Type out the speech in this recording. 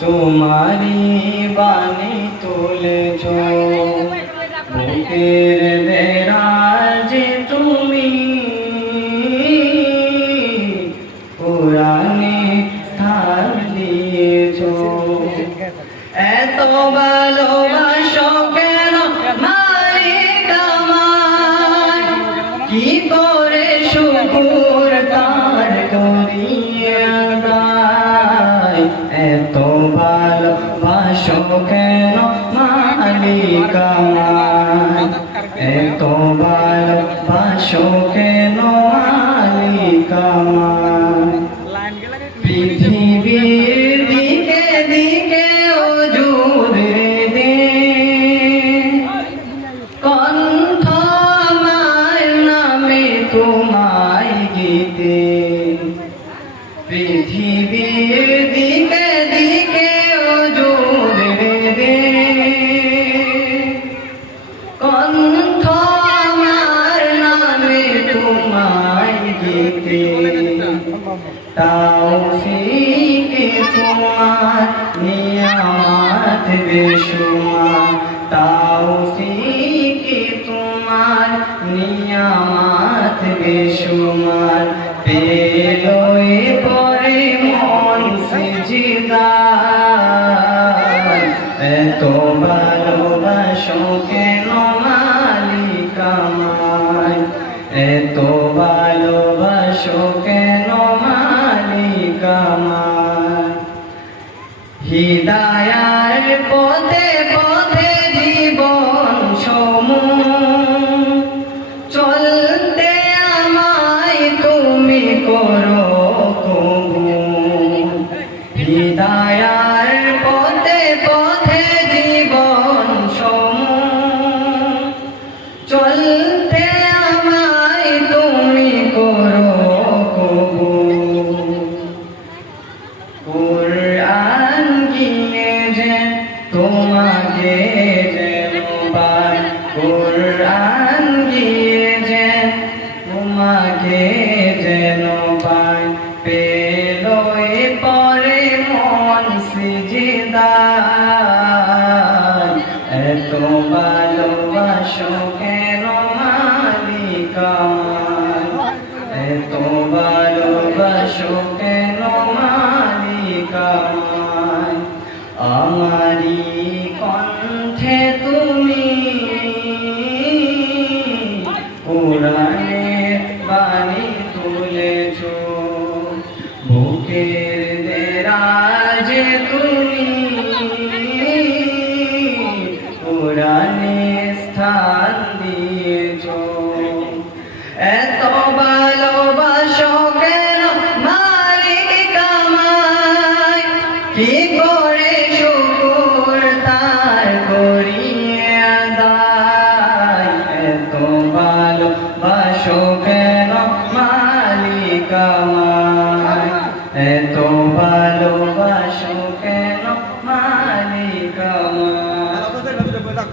তোমারি বাণী তুলেছ বুকের দেরাজে তুমি পুরাণে স্থান দিয়েছ। এত ভালোবাসো কেন মালিক আমার, কি করে শুকুর তার করিয়া দায়। এত ভালোবাসো কেন মালিক আমার, এত ভালোবাসো কেন মালিক আমার। পৃথিবীর দিকে দিকে ওজুদ দে কণ্ঠ আমার নামে তোমায় গীতে। পৃথিবীর দিকে দিকে ওজুদ দে কণ্ঠ আমার নামে তোমায় গীতে। তাওফীকে তোমার নিয়ামত বেশুমার, তাওফীকে তোমার নিয়ামত বেশুমার। পেলোয় পরে মন সিজদায়, এত ভালোবাসো কেন মালিক আমায়, এত ভালোবাসো কেন মালিক আমায়। হিদায়ার পথে পথে জীবন সমূহ চলতে আমায় তুমি করো কবুল। হিদায়ার পথে পথে জীবন সমূহ চলতে আমায় তুমি করো কবুল। কুরআন গিয়ে যে তোমাকে যেন পাই, কুরআন গিয়ে যে তোমাকে যেন পাই। পেলোয় পরে মন সিজদায়, এত ভালোবাসো কেন মালিক আমায়, এত ভালোবাসো কেন মালিক আমায়। আমারি কণ্ঠে তুমি পুরাণের বাণী তুলেছ, বুকের দেরাজে তুমি পুরাণে স্থান দিয়েছ। এত ভালোবাসো কেন মালিক আমায়, কি করে শুকুর তার করিয়া দায়। এত ভালোবাসো কেন মালিক আমায়।